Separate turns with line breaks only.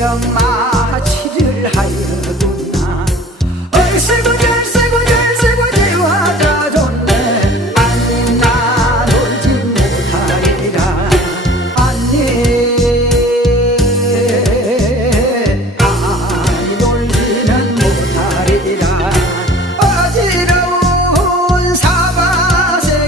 병마치를 하여도